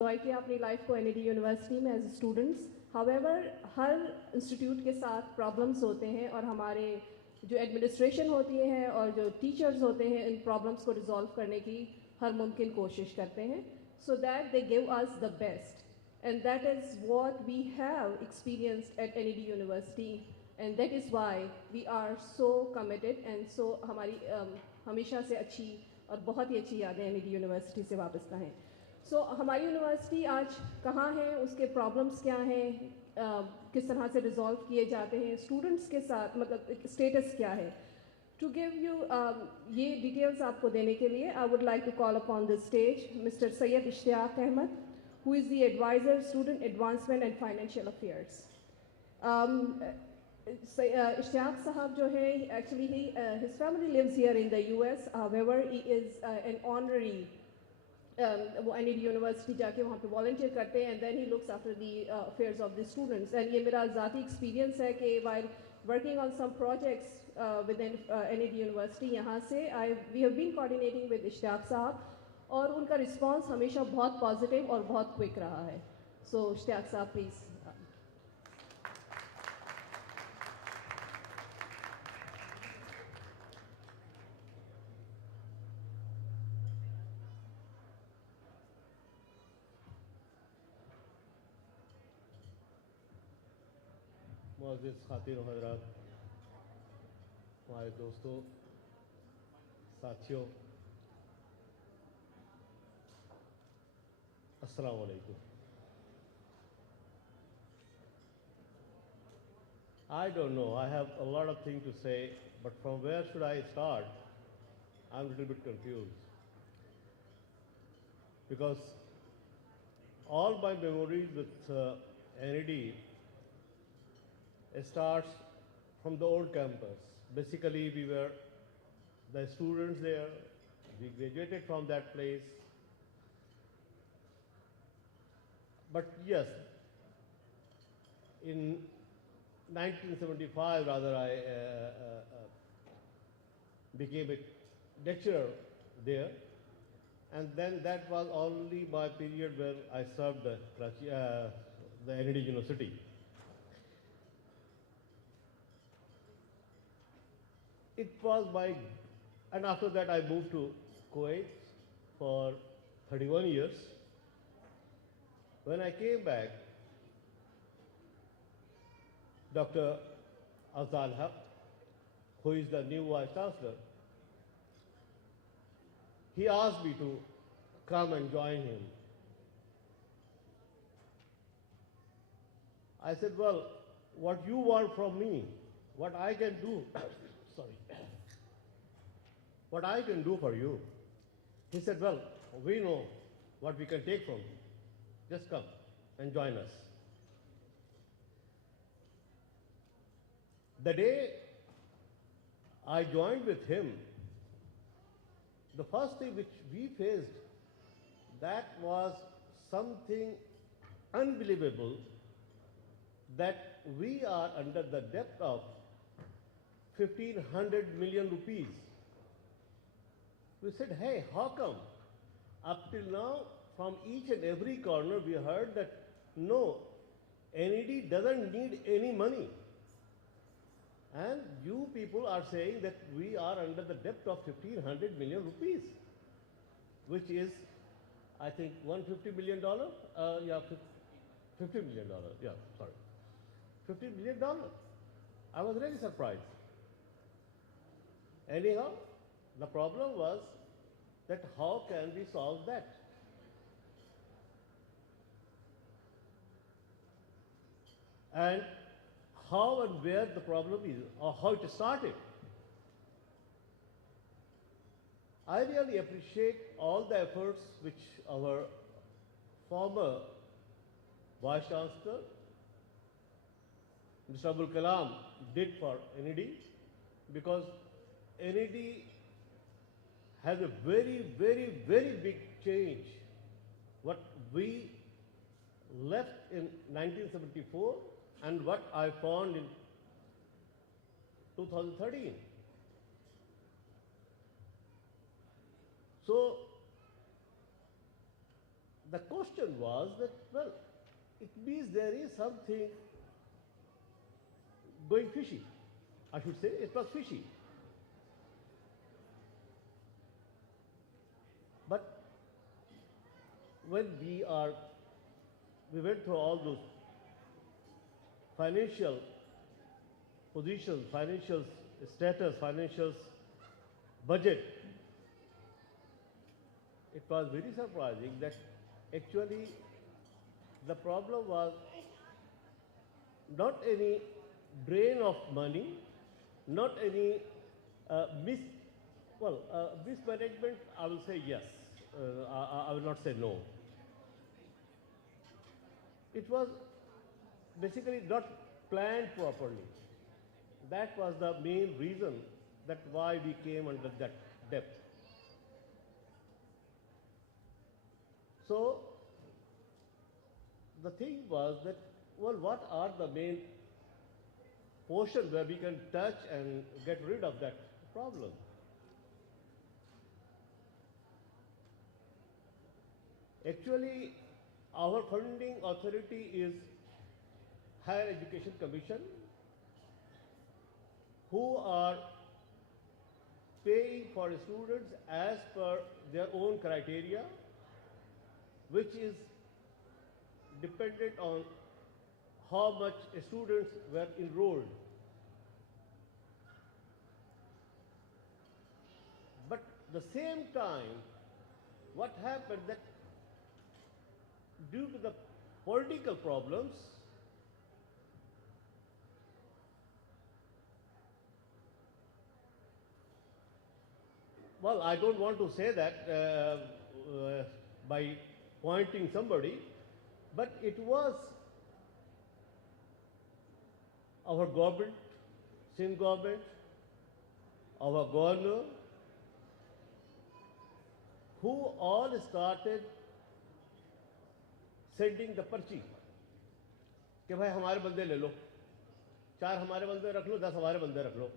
Enjoy किया अपनी life को एनईडी यूनिवर्सिटी में एज स्टूडेंट्स। हावेवर हर इंस्टीट्यूट के साथ प्रॉब्लम्स होते हैं और हमारे जो एडमिनिस्ट्रेशन होती है और जो टीचर्स होते हैं इन प्रॉब्लम्स को रिजॉल्व करने की हर मुमकिन कोशिश करते हैं so that they give us the best and that is what we have experienced at NED university and that is why we are so committed and so हमारी हमेशा से अच्छी और बहुत ही अच्छी यादें एनईडी यूनिवर्सिटी से वाबस्ता हैं। सो हमारी यूनिवर्सिटी आज कहाँ है, उसके प्रॉब्लम्स क्या हैं, किस तरह से रिजॉल्व किए जाते हैं, स्टूडेंट्स के साथ मतलब स्टेटस क्या है। टू गिव यू ये डिटेल्स आपको देने के लिए I would like to call upon the stage mister Syed Ishtiaq Ahmed who is the adviser student advancement and financial affairs. Ishtiaq sahab जो है actually he his family lives here in the US, however he is an honorary वो NED university जाके वहाँ पे volunteer करते हैं and then he looks after the affairs of the students. And ये मेरा ज़ाती एक्सपीरियंस है कि while working on some projects with in NED university यहाँ से we have been coordinating with Ishtiaq sahab और उनका रिस्पांस हमेशा बहुत पॉजिटिव और बहुत क्विक रहा है। सो इश्तियाक साहब प्लीज़। मुअज़्ज़िज़ ख़ातिन हज़रात, हमारे दोस्तों, साथियों, अस्सलामु अलैकुम। I don't know, I have a lot of things to say, but from where should I start? I'm a little bit confused. Because all my memories with NED starts from the old campus. Basically, we were the students there. We graduated from that place. But yes, in 1975, rather, I became a lecturer there. And then that was only my period where I served the NED University. It was and after that I moved to Kuwait for 31 years. When I came back, Dr. Azal Haq, who is the new Vice Chancellor, he asked me to come and join him. I said, well, what you want from me, what I can do, sorry, what I can do for you. He said, well, we know what we can take from you. Just come and join us. The day I joined with him, the first thing which we faced, that was something unbelievable, that we are under the debt of 1,500 million rupees. We said, hey, how come? Up till now, from each and every corner, we heard that no, NED doesn't need any money. And you people are saying that we are under the debt of 1,500 million rupees, which is, I think, $150 million. Yeah, $50 million. Yeah, sorry. $50 million. I was really surprised. Anyhow, the problem was that how can we solve that? And how and where the problem is, or how it started. I really appreciate all the efforts which our former Vice Chancellor, Mr. Abul Kalam, did for NED, because NED has a very, very, very big change. What we left in 1974 and what I found in 2013. So the question was that, well, it means there is something going fishy. I should say it was fishy. But when we went through all those financial positions, financial status, financial budget, it was very surprising that actually the problem was not any drain of money, not any mismanagement. I will say yes. I will not say no. It was basically not planned properly. That was the main reason that why we came under that debt. So the thing was that, well, what are the main portion where we can touch and get rid of that problem? Actually, our funding authority is Higher Education Commission, who are paying for students as per their own criteria, which is dependent on how much students were enrolled. But the same time, what happened that due to the political problems, well, I don't want to say that by pointing somebody, but it was our government, Sindh government, our governor, who all started sending the पर्ची कि भाई हमारे बंदे ले लो, 4 हमारे बंदे रख लो, 10 हमारे बंदे रख लो.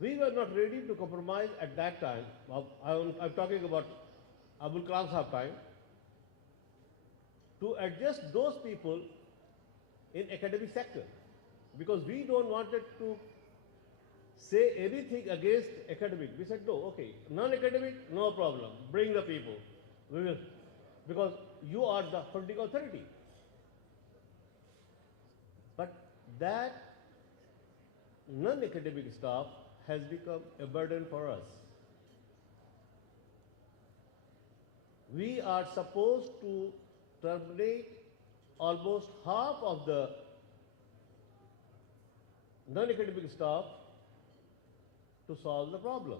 We were not ready to compromise at that time. I'm talking about Abul Kalam Sahab time, to adjust those people in academic sector, because we don't wanted to say anything against academic. We said, no, okay, non-academic, no problem, bring the people. We will, because you are the funding authority. But that non-academic staff has become a burden for us. We are supposed to terminate almost half of the non-academic staff to solve the problem.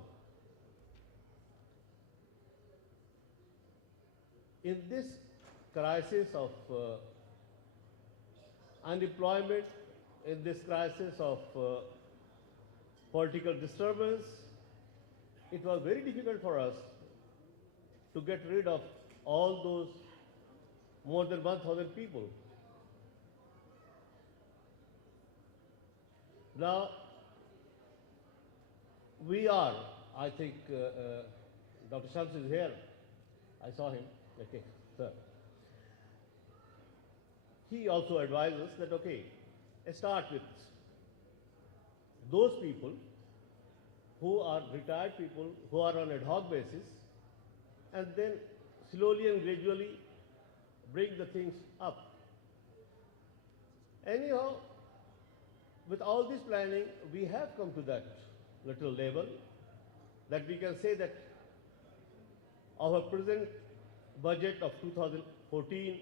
In this crisis of unemployment, in this crisis of political disturbance, it was very difficult for us to get rid of all those more than 1,000 people. Now, we are, I think Dr. Shams is here. I saw him. Okay, sir. He also advises that, okay, start with those people who are retired people, who are on ad hoc basis, and then slowly and gradually bring the things up. Anyhow, with all this planning, we have come to that little level that we can say that our present budget of 2014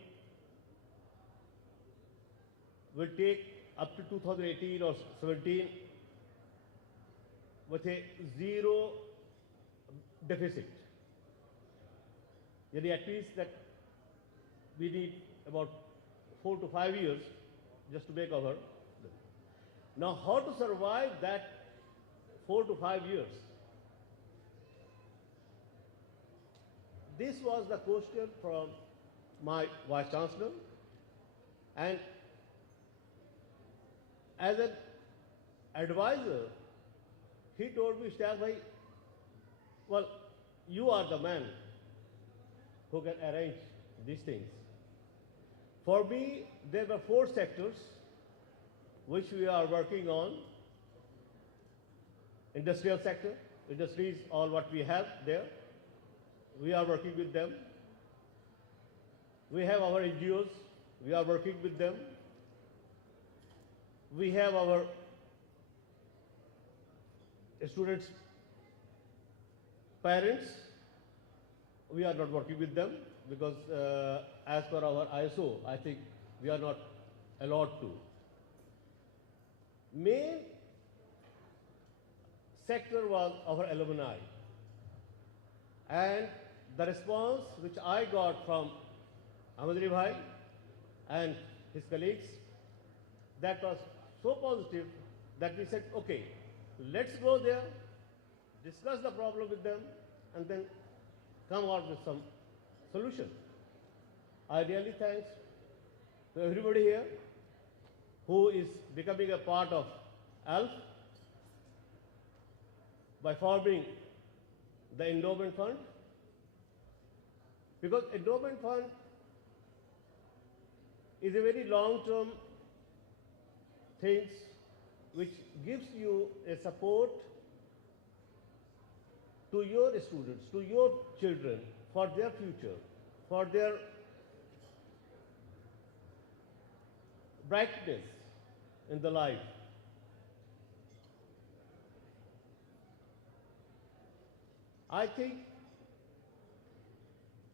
will take up to 2018 or 17 with a zero deficit. At least that we need about 4 to 5 years just to make our. Now, how to survive that 4 to 5 years? This was the question from my Vice Chancellor, and as an advisor, he told me, Ishtiaq bhai, well, you are the man. who can arrange these things. For me, there were 4 sectors which we are working on. Industrial sector, industry is all what we have there. We are working with them. We have our NGOs, we are working with them. We have our students' parents, we are not working with them because as per our ISO, I think we are not allowed to. Main sector was our alumni. And the response which I got from Ahmadri Bhai and his colleagues, that was so positive that we said, okay, let's go there, discuss the problem with them, and then come out with some solution. I really thanks to everybody here who is becoming a part of ALF by forming the endowment fund, because endowment fund is a very long-term things which gives you a support to your students, to your children, for their future, for their brightness in the life. I think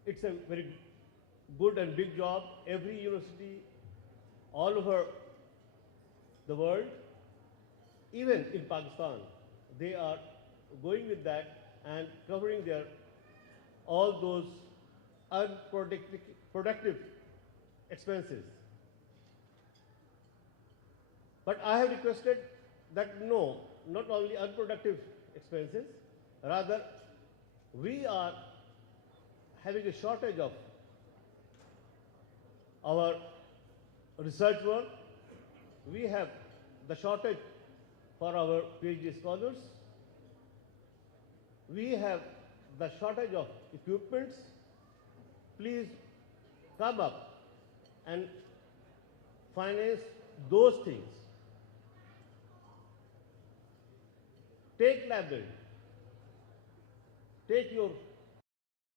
it's a very good and big job. Every university all over the world, even in Pakistan, they are going with that and covering their all those unproductive expenses. But I have requested that no, not only unproductive expenses, rather we are having a shortage of our research work. We have the shortage for our PhD scholars. We have the shortage of equipments. Please come up and finance those things. Take library. Take your